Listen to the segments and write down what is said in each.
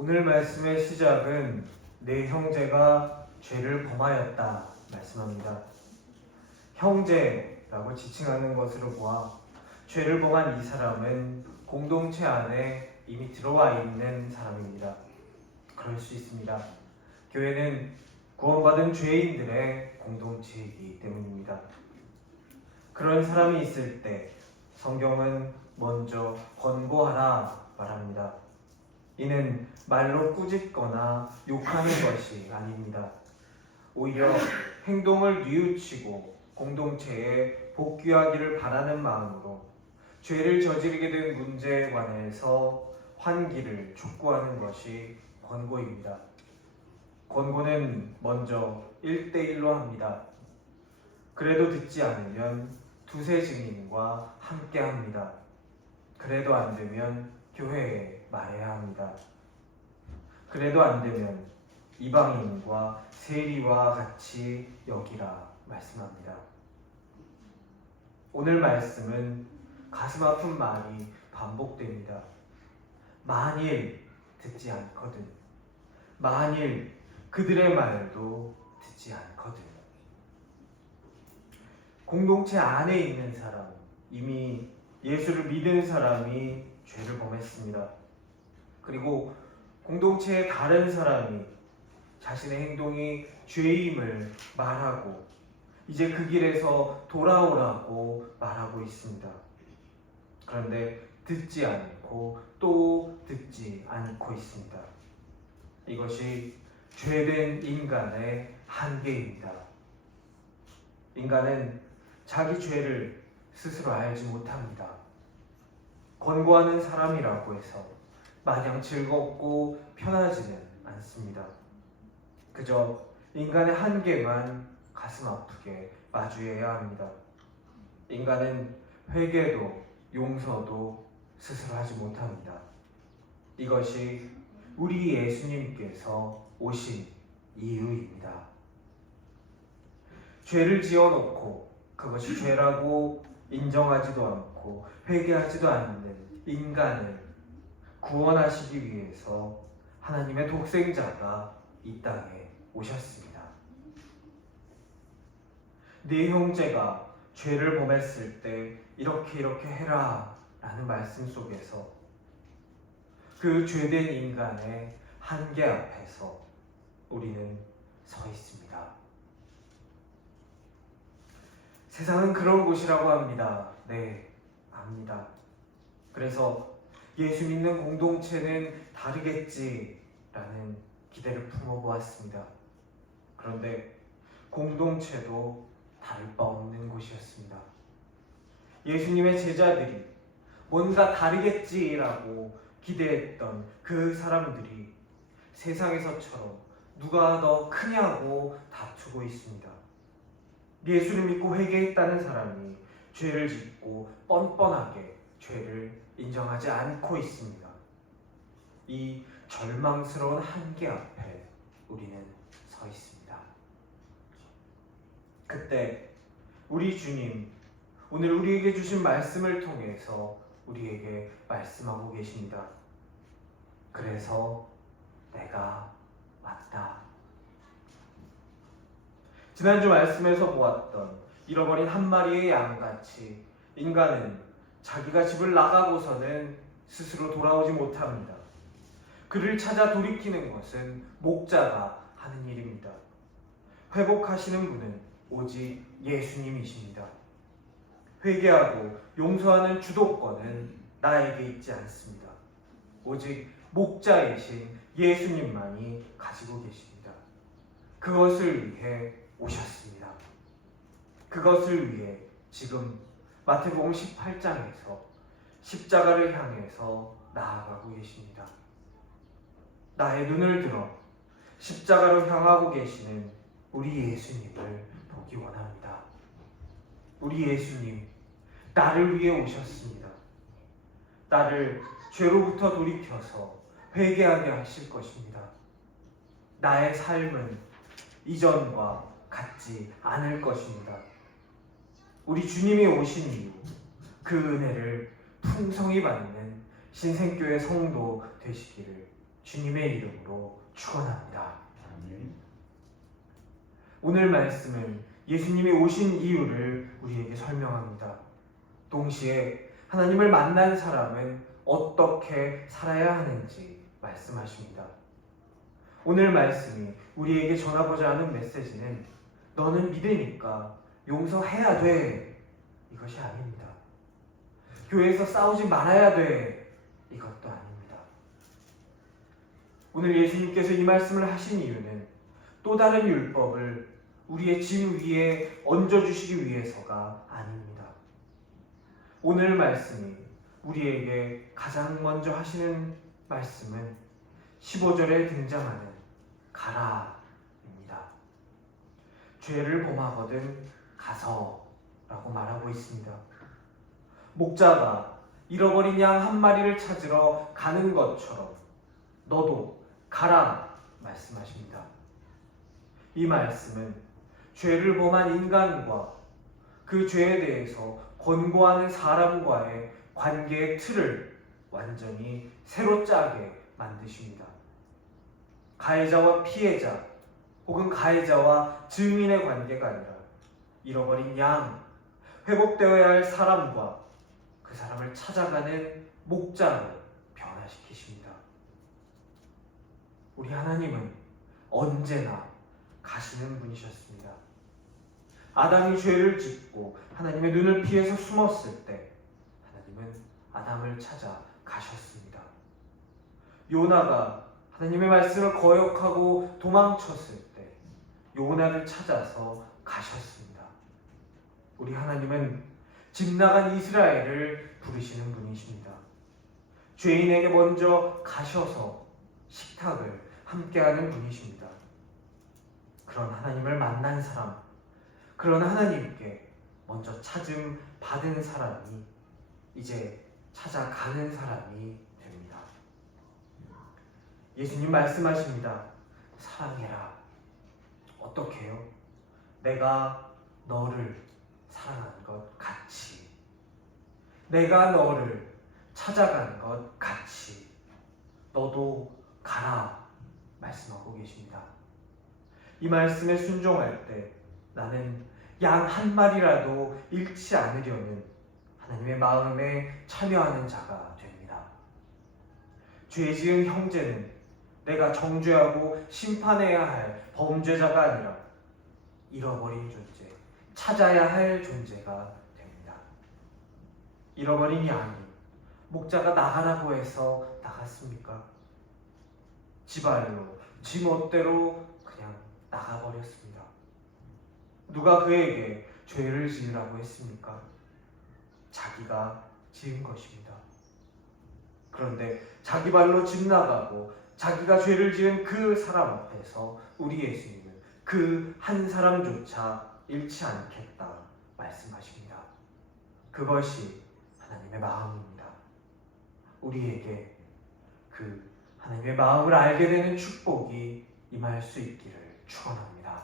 오늘 말씀의 시작은 내 형제가 죄를 범하였다 말씀합니다. 형제라고 지칭하는 것으로 보아 죄를 범한 이 사람은 공동체 안에 이미 들어와 있는 사람입니다. 그럴 수 있습니다. 교회는 구원받은 죄인들의 공동체이기 때문입니다. 그런 사람이 있을 때 성경은 먼저 권고하라 말합니다. 이는 말로 꾸짖거나 욕하는 것이 아닙니다. 오히려 행동을 뉘우치고 공동체에 복귀하기를 바라는 마음으로 죄를 저지르게 된 문제에 관해서 환기를 촉구하는 것이 권고입니다. 권고는 먼저 1대1로 합니다. 그래도 듣지 않으면 두세 증인과 함께 합니다. 그래도 안 되면 교회에 말해야 합니다. 그래도 안 되면 이방인과 세리와 같이 여기라 말씀합니다. 오늘 말씀은 가슴 아픈 말이 반복됩니다. 만일 듣지 않거든. 만일 그들의 말도 듣지 않거든. 공동체 안에 있는 사람, 이미 예수를 믿은 사람이 죄를 범했습니다. 그리고 공동체의 다른 사람이 자신의 행동이 죄임을 말하고 이제 그 길에서 돌아오라고 말하고 있습니다. 그런데 듣지 않고 또 듣지 않고 있습니다. 이것이 죄된 인간의 한계입니다. 인간은 자기 죄를 스스로 알지 못합니다. 권고하는 사람이라고 해서 마냥 즐겁고 편하지는 않습니다. 그저 인간의 한계만 가슴 아프게 마주해야 합니다. 인간은 회개도 용서도 스스로 하지 못합니다. 이것이 우리 예수님께서 오신 이유입니다. 죄를 지어놓고 그것이 죄라고 인정하지도 않고 회개하지도 않는 인간을 구원하시기 위해서 하나님의 독생자가 이 땅에 오셨습니다. 네 형제가 죄를 범했을 때 이렇게 해라 라는 말씀 속에서 그 죄된 인간의 한계 앞에서 우리는 서 있습니다. 세상은 그런 곳이라고 합니다. 네, 압니다. 그래서 예수 믿는 공동체는 다르겠지라는 기대를 품어보았습니다. 그런데 공동체도 다를 바 없는 곳이었습니다. 예수님의 제자들이 뭔가 다르겠지라고 기대했던 그 사람들이 세상에서처럼 누가 더 크냐고 다투고 있습니다. 예수를 믿고 회개했다는 사람이 죄를 짓고 뻔뻔하게 죄를 인정하지 않고 있습니다. 이 절망스러운 한계 앞에 우리는 서 있습니다. 그때 우리 주님, 오늘 우리에게 주신 말씀을 통해서 우리에게 말씀하고 계십니다. 그래서 내가 왔다. 지난주 말씀에서 보았던 잃어버린 한 마리의 양같이 인간은 자기가 집을 나가고서는 스스로 돌아오지 못합니다. 그를 찾아 돌이키는 것은 목자가 하는 일입니다. 회복하시는 분은 오직 예수님이십니다. 회개하고 용서하는 주도권은 나에게 있지 않습니다. 오직 목자이신 예수님만이 가지고 계십니다. 그것을 위해 오셨습니다. 그것을 위해 지금 마태복음 18장에서 십자가를 향해서 나아가고 계십니다. 나의 눈을 들어 십자가로 향하고 계시는 우리 예수님을 보기 원합니다. 우리 예수님, 나를 위해 오셨습니다. 나를 죄로부터 돌이켜서 회개하게 하실 것입니다. 나의 삶은 이전과 같지 않을 것입니다. 우리 주님이 오신 이후 그 은혜를 풍성히 받는 신생교회 성도 되시기를 주님의 이름으로 축원합니다. 아멘. 오늘 말씀은 예수님이 오신 이유를 우리에게 설명합니다. 동시에 하나님을 만난 사람은 어떻게 살아야 하는지 말씀하십니다. 오늘 말씀이 우리에게 전하고자 하는 메시지는 너는 믿으니까 용서해야 돼, 이것이 아닙니다. 교회에서 싸우지 말아야 돼, 이것도 아닙니다. 오늘 예수님께서 이 말씀을 하신 이유는 또 다른 율법을 우리의 짐 위에 얹어주시기 위해서가 아닙니다. 오늘 말씀이 우리에게 가장 먼저 하시는 말씀은 15절에 등장하는 가라입니다. 죄를 범하거든 가서 라고 말하고 있습니다. 목자가 잃어버린 양 한 마리를 찾으러 가는 것처럼 너도 가라 말씀하십니다. 이 말씀은 죄를 범한 인간과 그 죄에 대해서 권고하는 사람과의 관계의 틀을 완전히 새로 짜게 만드십니다. 가해자와 피해자 혹은 가해자와 증인의 관계가 아니라 잃어버린 양, 회복되어야 할 사람과 그 사람을 찾아가는 목자로 변화시키십니다. 우리 하나님은 언제나 가시는 분이셨습니다. 아담이 죄를 짓고 하나님의 눈을 피해서 숨었을 때 하나님은 아담을 찾아 가셨습니다. 요나가 하나님의 말씀을 거역하고 도망쳤을 때 요나를 찾아서 가셨습니다. 우리 하나님은 집 나간 이스라엘을 부르시는 분이십니다. 죄인에게 먼저 가셔서 식탁을 함께하는 분이십니다. 그런 하나님을 만난 사람, 그런 하나님께 먼저 찾음 받은 사람이 이제 찾아가는 사람이 됩니다. 예수님 말씀하십니다. 사랑해라. 어떻게 해요? 내가 너를 사랑한 것 같이, 내가 너를 찾아간 것 같이 너도 가라 말씀하고 계십니다. 이 말씀에 순종할 때 나는 양 한 마리라도 잃지 않으려는 하나님의 마음에 참여하는 자가 됩니다. 죄 지은 형제는 내가 정죄하고 심판해야 할 범죄자가 아니라 잃어버린 존재, 찾아야 할 존재가 됩니다. 잃어버린 양이 목자가 나가라고 해서 나갔습니까? 지발로, 지멋대로 그냥 나가버렸습니다. 누가 그에게 죄를 지으라고 했습니까? 자기가 지은 것입니다. 그런데 자기 발로 집 나가고 자기가 죄를 지은 그 사람 앞에서 우리 예수님은 그 한 사람조차 잃지 않겠다 말씀하십니다. 그것이 하나님의 마음입니다. 우리에게 그 하나님의 마음을 알게 되는 축복이 임할 수 있기를 축원합니다.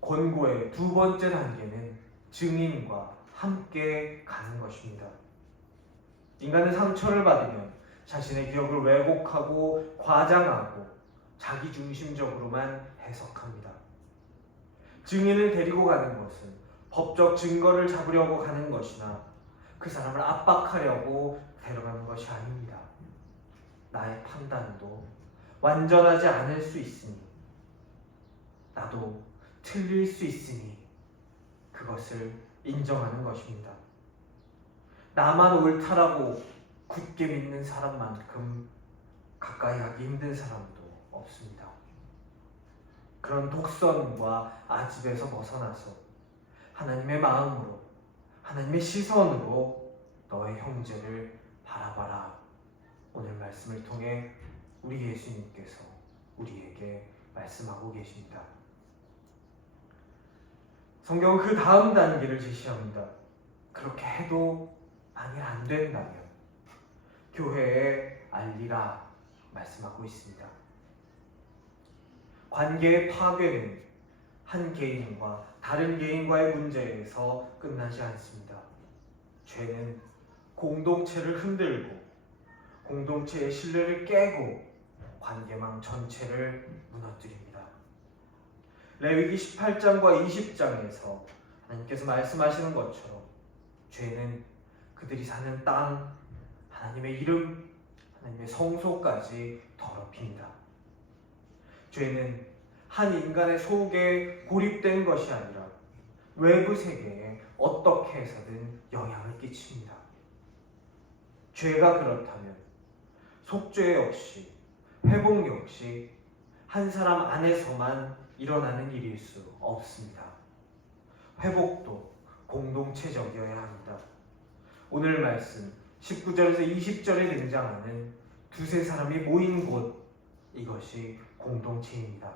권고의 두 번째 단계는 증인과 함께 가는 것입니다. 인간은 상처를 받으면 자신의 기억을 왜곡하고 과장하고 자기중심적으로만 해석합니다. 증인을 데리고 가는 것은 법적 증거를 잡으려고 가는 것이나 그 사람을 압박하려고 데려가는 것이 아닙니다. 나의 판단도 완전하지 않을 수 있으니, 나도 틀릴 수 있으니 그것을 인정하는 것입니다. 나만 옳다라고 굳게 믿는 사람만큼 가까이 가기 힘든 사람도 없습니다. 그런 독선과 아집에서 벗어나서 하나님의 마음으로, 하나님의 시선으로 너의 형제를 바라봐라. 오늘 말씀을 통해 우리 예수님께서 우리에게 말씀하고 계십니다. 성경은 그 다음 단계를 제시합니다. 그렇게 해도 만일 안 된다면 교회에 알리라 말씀하고 있습니다. 관계의 파괴는 한 개인과 다른 개인과의 문제에서 끝나지 않습니다. 죄는 공동체를 흔들고 공동체의 신뢰를 깨고 관계망 전체를 무너뜨립니다. 레위기 18장과 20장에서 하나님께서 말씀하시는 것처럼 죄는 그들이 사는 땅, 하나님의 이름, 하나님의 성소까지 더럽힙니다. 죄는 한 인간의 속에 고립된 것이 아니라 외부 세계에 어떻게 해서든 영향을 끼칩니다. 죄가 그렇다면 속죄 역시, 회복 역시 한 사람 안에서만 일어나는 일일 수 없습니다. 회복도 공동체적이어야 합니다. 오늘 말씀 19절에서 20절에 등장하는 두세 사람이 모인 곳, 이것이 공동체입니다.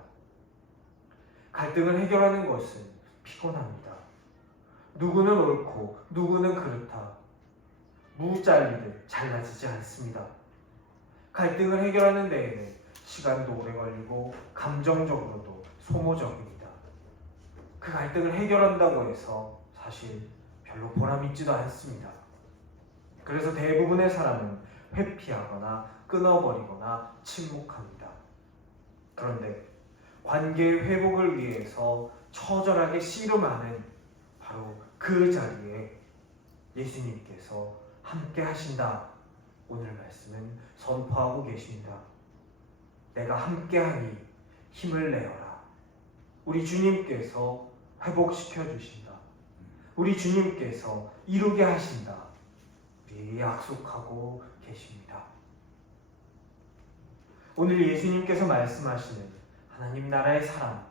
갈등을 해결하는 것은 피곤합니다. 누구는 옳고 누구는 그렇다. 무 잘리듯 잘라지지 않습니다. 갈등을 해결하는 데에는 시간도 오래 걸리고 감정적으로도 소모적입니다. 그 갈등을 해결한다고 해서 사실 별로 보람있지도 않습니다. 그래서 대부분의 사람은 회피하거나 끊어버리거나 침묵합니다. 그런데 관계 회복을 위해서 처절하게 씨름하는 바로 그 자리에 예수님께서 함께 하신다. 오늘 말씀은 선포하고 계십니다. 내가 함께하니 힘을 내어라. 우리 주님께서 회복시켜 주신다. 우리 주님께서 이루게 하신다. 우리에게 약속하고 계십니다. 오늘 예수님께서 말씀하시는 하나님 나라의 사람,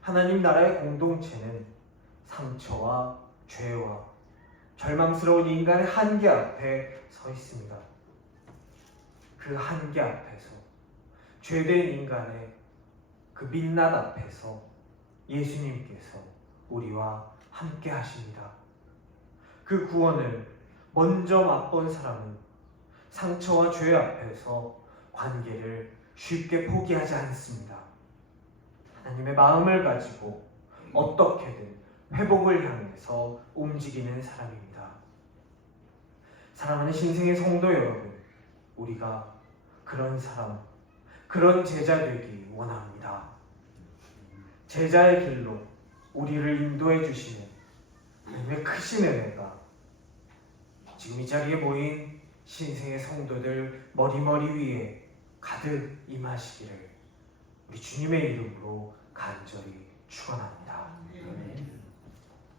하나님 나라의 공동체는 상처와 죄와 절망스러운 인간의 한계 앞에 서 있습니다. 그 한계 앞에서, 죄된 인간의 그 민낯 앞에서 예수님께서 우리와 함께 하십니다. 그 구원을 먼저 맛본 사람은 상처와 죄 앞에서 관계를 쉽게 포기하지 않습니다. 하나님의 마음을 가지고 어떻게든 회복을 향해서 움직이는 사람입니다. 사랑하는 신생의 성도 여러분, 우리가 그런 사람, 그런 제자 되기 원합니다. 제자의 길로 우리를 인도해 주시는 하나님의 크신 은혜가 지금 이 자리에 모인 신생의 성도들 머리머리 위에 가득 임하시기를 우리 주님의 이름으로 간절히 축원합니다.